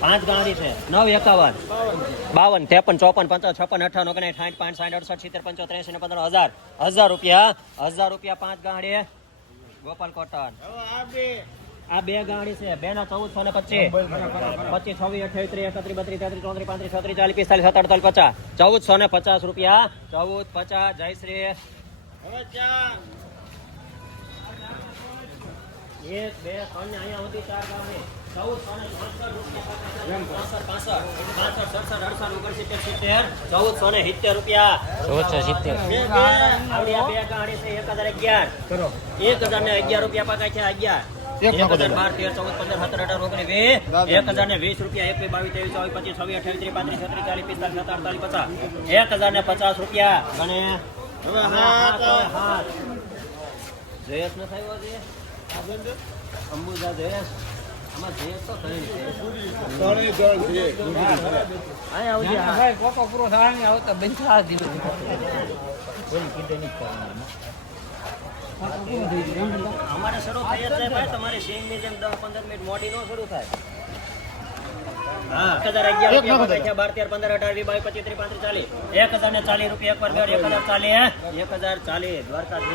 પાંચ ગાડી છે. નવ એકાવન. બાવન, ત્રેપન, ચોપન, પંચાવન, છપ્પન, અઠાવન ઓગણીસ સાઠ પાંચ, સાઠ, અડસઠ, સિત્તેર, પંચોતેર એંસી ને પંદર, હજાર. હજાર રૂપિયા હજાર રૂપિયા પાંચ ગાડી ગોપાલ કોટન. આ બે ગાડી છે. બે ના ચૌદસો ને પચીસ. પચીસ, છવ્વીસ, અઠ્યાવીસ, ત્રીસ, એકત્રીસ, બત્રીસ, તેત્રીસ, ચોત્રીસ, પાંત્રીસ, છત્રીસ, ચાલીસ, પિસ્તાલીસ, સત્તર, અડતાલીસ, પચાસ. ચૌદસો ને પચાસ રૂપિયા. ચૌદ, પચાસ. જયશ્રી એક બે ત્રણ અહીંયા સુધી ચાર ગાડી ચૌદસો રૂપિયા પાસઠ પાસઠ પાસઠ સડસઠ અડસઠ ઓગણસિત્તેર સિત્તેર. ચૌદસો ને સિત્તેર રૂપિયા. ચૌદસો સિત્તેર. બે ગાડી છે એક હજાર અગિયાર. એક હજાર ને અગિયાર રૂપિયા પાકા છે અગિયાર. એક હજાર બાર તેર ચૌદ પંદર સત્તર અઢાર ઓગણીસ વીસ. એક હજાર ને વીસ રૂપિયા એકવીસ બાવીસ ત્રેવીસ ચોવીસ પચીસ છવ્વીસ અઠાવીસ ત્રીસ પાંત્રીસ છત્રીસ ચાલીસ પિસ્તાલીસ સત્તર અડતાલીસ પચાસ. એક હજાર ને પચાસ રૂપિયા. ગણે હાથ. હાથ જયેશ ન થયો છે અંબુજા જયેશ આમાં જયેશ તો દીધું અમારે શરૂ થઈ જાય ભાઈ તમારી સિંગની જેમ દસ પંદર મિનિટ મોડી નો શરૂ થાય એક હજાર ચાલીસ એક હજાર ને ચાલીસ રૂપિયા એક પર બેડ એક હજાર ચાલીસ એક હજાર ચાલીસ દ્વારકા છે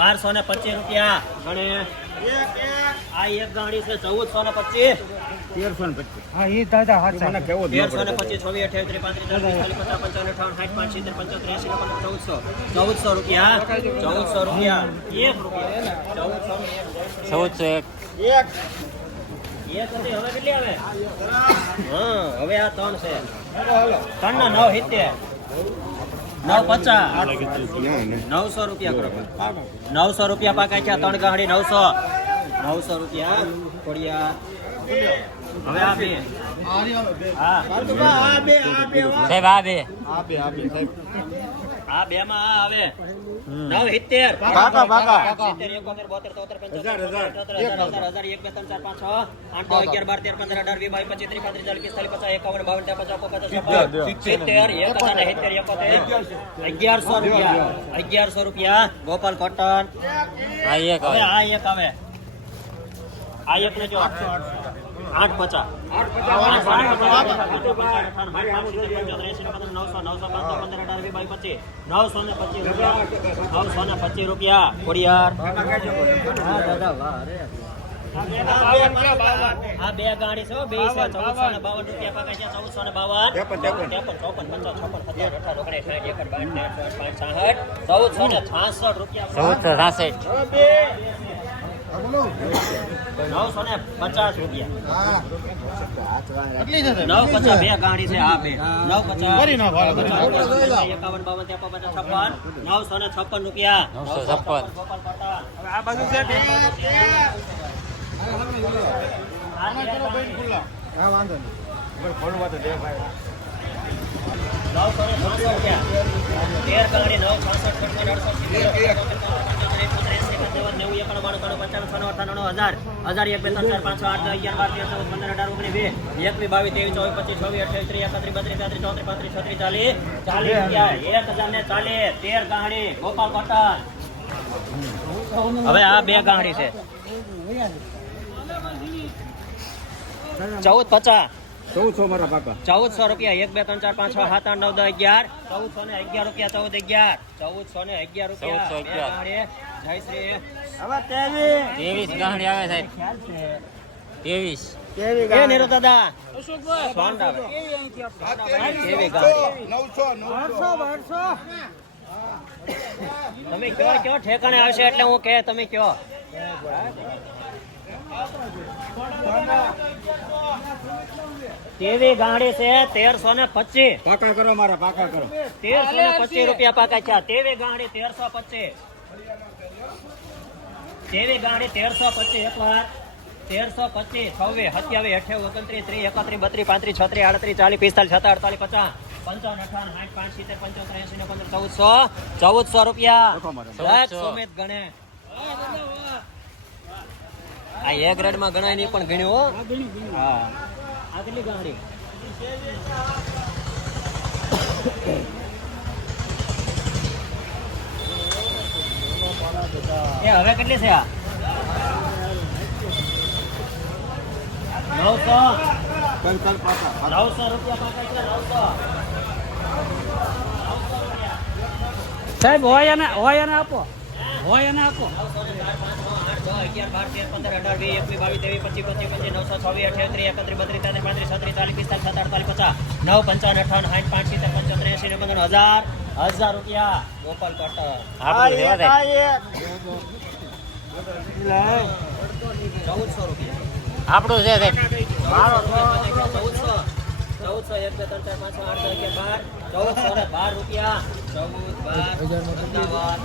બારસો પચીસ ને પચીસ રૂપિયા. ગણે આ એક ગાડી છે ચૌદસો ને પચીસ. હા એ દાદા હાચા તેરસો ને પચીસ, છવ્વીસ અઠ્યાવીસ ત્રીસ પાંત્રીસ ચાલીસ પચાસ પંચાવન સાઠ પાંચ સિત્તેર પંચોતેર એંસી ને ચૌદસો ચૌદસો રૂપિયા. ચૌદસો રૂપિયા ચૌદસો ચૌદસો એક હા હવે આ ત્રણ છે. ત્રણ ના નવ સિત્તેર. નવ પચાસ. નવસો રૂપિયા કરો. નવસો રૂપિયા પાકા છે ત્રણ ગાડી નવસો. નવસો રૂપિયા કોડિયા હવે આ બે. સાહેબ આ બે આ બે માં આવે. નવ સિત્તેર. કાકા કાકા. સિત્તેર, એકોતેર, બોતેર, ચોતેર પંચોતેર, હજાર, હજાર, હજાર, એક, બે, ત્રણ, ચાર, પાંચ, છ, આઠ, નવ, અગિયાર, બાર, તેર, પંદર, અઢાર, વીસ, બાવીસ, પચીસ, ત્રીસ, પાંત્રીસ, ચાલીસ, પિસ્તાલીસ, પચાસ, એકાવન, બાવન, ત્રેપન, ચોપન, પચાસ, છપ્પન, સિત્તેર, એક હજાર સિત્તેર, એકોતેર, અગિયારસો રૂપિયા. અગિયારસો રૂપિયા. ગોપાલ કોટન. આ એક હવે આવે આ એક આવે. આ એક ને જો. આઠસો પચાસ નવસો પચાસ. પચીસ. નવસો ને પચીસ રૂપિયા ખોડિયાર દાદા, વાહ, અરે. આ બે ગાડી છે હો, બે. છે ચૌદસો ને બાવન રૂપિયા પાકા છે ચૌદસો ને બાવન ત્રેપન ચોપન પંચાવન છપ્પન સત્તાવન અઠાર ઓગણીસ સાઠ ત્રેસઠ પાંચ સાઠ ચૌદસો ને છાસઠ. રૂપિયા ચૌદસો છાસઠ નવસો ને પચાસ રૂપિયા. નવ પચાસ બે ગાડી છે આ બે. નવ પચાસ એકાવન બાવન ત્રેપન પચાસ છપ્પન. નવસો ને છપ્પન રૂપિયા. નવસો છપ્પન. આ બાજુ છે વાંધો નહીં. નવસો ને છાસઠ રૂપિયા. તેર ગાડી નવ છાસઠ છપ્પન અડસઠ હવે આ બે ગાંડી છે ચૌદ પચાસ ચૌદસો મારા ચૌદસો રૂપિયા એક બે ત્રણ ચાર પાંચ છ સાત આઠ નવ દસ અગિયાર. ચૌદસો ને અગિયાર રૂપિયા ચૌદ અગિયાર. ચૌદસો ને અગિયાર રૂપિયા. જય શ્રી ત્રેવીસ. ગાંઠી આવે સાહેબ. ત્રેવીસ. એ નીરુ દાદા? તમે કયો કયો ઠેકાણે આવશે એટલે હું કે તમે કયો. કેવી ગાડી છે તેરસો ને પચીસ. પાકા કરો મારા પાકા કરો. તેરસો ને પચીસ રૂપિયા પાકા છે. તેવી ગાડી તેરસો પચીસ. તેવી ગાડી તેરસો પચીસ એક વાર. તેરસો પચીસ છવ્વીસ સત્યાવીસ અઠ્યાવીસ ઓગણત્રીસ ત્રીસ એકત્રીસ બત્રીસ પાંત્રીસ છત્રીસ આડત્રીસ ચાલીસ પિસ્તાલીસ છતાં અડતાલીસ પચાસ પંચાવન અઠાવન સાઠ પાંચ સિત્તેર પંચોતેર એસી ને પંદર ચૌદસો ચૌદસો રૂપિયા. સુમિત ગણે. આ એ ગ્રેડમાં ગણાય નહીં પણ ગણ્યું. હા. આ કેટલી ગાડી. એ હવે કેટલી છે આ? નવસો. નવસો રૂપિયા સાહેબ હોય એને હોય એને આપો. હોય એને આપો. અગિયાર બાર તેર પંદર અઢાર વીસ એકવીસ બાવીસ ત્રેવીસ પચીસ પચીસ પચીસ નવસો છવ્વીસ અઠ્યાત્રીસ એકત્રીસ બત્રીસ ચાલીસ પિસ્તાલીસ સાત અડતાલીસ પચાસ નવ પંચાવન અઠાવન સાઠ પાંચ સિત્તેર હજાર હજાર રૂપિયા ચૌદસો રૂપિયા આપણું છે ચૌદસો ચૌદસો એક બે ત્રણ ચાર પાંચ છ આઠ અગિયાર બાર ચૌદસો બાર રૂપિયા. ચૌદ બાર. અમદાવાદ.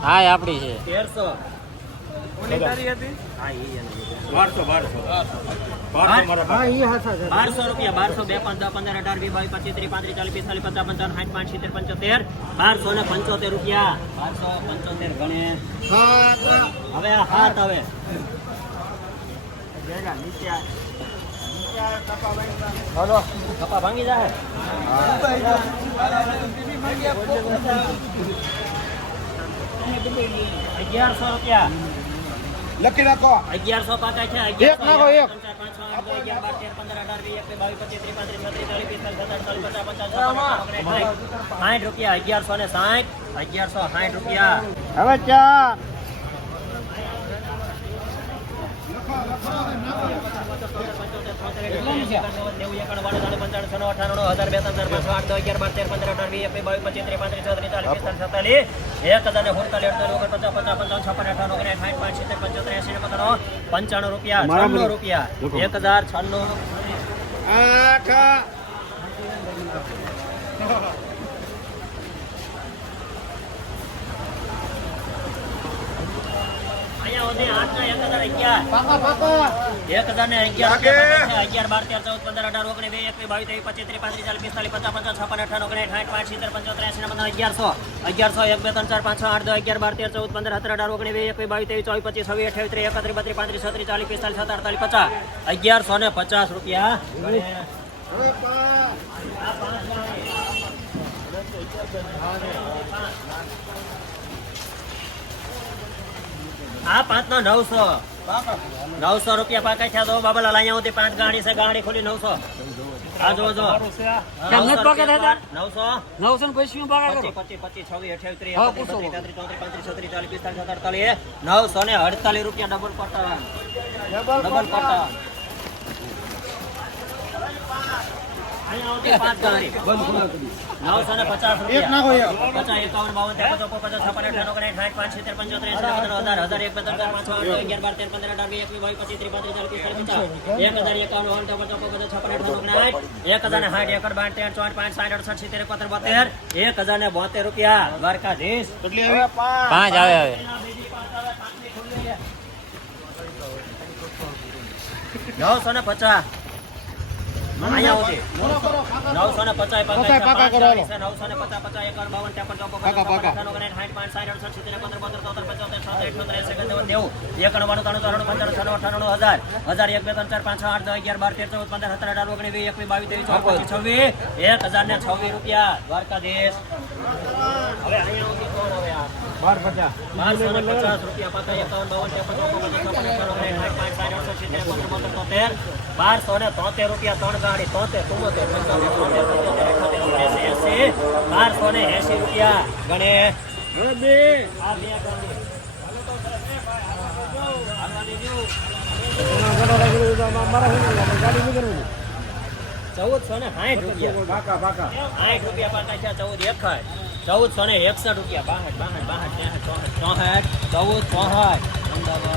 હા એ આપણી છે તેરસો. બારસો રૂપિયા બારસો બે પાંચ દસ પંદર અઢાર વી બાવીસ પચીસ ત્રીસ પાંત્રીસ ચાલીસ પિસ્તાલીસ પચાસ પંચાવન સાઠ પાંચ સિત્તેર પંચોતેર બારસો ને પંચોતેર રૂપિયા બારસો પંચોતેર ગણે હવે આ હાથ હવે કપા ભાંગી જાય અગિયારસો રૂપિયા લખી નાખો અગિયારસો પાકા છે એક નાખો, એક. સાઠ રૂપિયા અગિયારસો ને સાઠ અગિયારસો સાઠ રૂપિયા હવે ચા પંચાણું રૂપિયા છન્નું. રૂપિયા. એક હજાર છન્નું આઠ અહીંયા સુધી આઠના એક હજાર ને અગિયાર. અગિયાર બાર તેર ચૌદ પંદર અઢાર ઓગણીસ વીસ એકવીસ બાવીસ ત્રેવીસ પચીસ ત્રીસ પાંત્રીસ ચાલીસ પિસ્તાલીસ પચાસ પચાસ છપ્પન અઠાવન ઓગણીસ સાઠ પાંચ સિત્તેર પંચોતેર એસી પંદર અગિયારસો. અગિયારસો એક બે ત્રણ ચાર પાંચ છ આઠ દસ અગિયાર બાર તેર ચૌદ પંદર સત્તર અઢાર ઓગણીસ વીસ એકવીસ બાવીસ ત્રેવીસ ચોવીસ પચીસ છવ્વીસ અઠ્યાવીસ ત્રીસ એકત્રીસ બત્રીસ પાંત્રીસ છત્રીસ ચાલીસ પિસ્તાલીસ સત્તર અડતાલીસ પચાસ. અગિયારસો ને પચાસ રૂપિયા. આ પાંચ નો નવસો. નવસો રૂપિયા પાકા છે તો બાબલા અહીંયા સુધી પાંચ ગાડી છે ગાડી ખોલી નવસો. જો જો? નવસો નવસો. ને પૈસા પાકા કરો? પચીસ પચીસ પચીસ છવ્વીસ અઠ્યાવીસ ત્રીસ તેત્રીસ, ચોત્રીસ, પાંત્રીસ, છત્રીસ, ચાલીસ, પિસ્તાલીસ, અડતાલીસ, નવસો ને અડતાલીસ રૂપિયા ડબલ પટ્ટા ડબલ પટ્ટા નવસો ને પચાસ. રૂપિયા. પચાસ એકાવન બાવન ત્રેપન ચોપન પચાસ છપ્પન અઠાવન ઓગણીસ સાઠ પાંચ સિત્તેર પંચોતેર એંસી નેવું, હજાર હજાર એક પંદર ત્રણ ચાર પાંચ અગિયાર બાર તેર પંદર અઢાર વીસ એકવીસ બાવીસ પચીસ ત્રીસ પાંત્રીસ ચાલીસ પિસ્તાલીસ પચાસ. એક હજાર એકાવન બાવન ત્રેપન ચોપન પચાસ છપ્પન એક હજાર ને સાઠ એકર બાર તેર પાંચ સાઠ અડસઠ સિત્તેર એકોતેર બોતેર. એક હજાર ને બોતેર રૂપિયા. દ્વારકાધીશ. પાંચ. આવે હવે નવસો ને પચાસ. નવસો ને પચાસ પચાસ. નવસો ને પચાસ પચાસ એકાવન બાવન ત્રેપન ચોપન સાઠ પાંચ સાઠ અડસઠ સિત્તેર એકોતેર બોતેર તોતેર પંચોતેર એંસી એકાવન નેવું એકાણું બાણું ત્રાણું પંચાણું છન્નું અઠ્ઠાણું હજાર. હજાર એક બે ત્રણ ચાર પાંચ આઠ દસ અગિયાર બાર તેર ચૌદ પંદર સત્તર અઢાર ઓગણીસ વીસ એકવીસ બાવીસ ત્રેવીસ ચોવીસ છવ્વીસ એક હજાર ને છવ્વીસ રૂપિયા દ્વારકાધીશ. હવે અહીંયા સુધી કોણ હવે આ બાર પચાસ બારસો ને તોતેર રૂપિયા ત્રણ ગાડી તોતેર ચુમ્મોતેર બારસો ને એંસી રૂપિયા ગણે ચૌદસો ને સાઠ રૂપિયા સાઠ રૂપિયા પાકા છે ચૌદ એકસઠ ચૌદસો ને એકસઠ રૂપિયા બાસઠ બાસઠ બાસઠ ચોસઠ ચોસઠ ચૌદ ચોસઠ અમદાવાદ.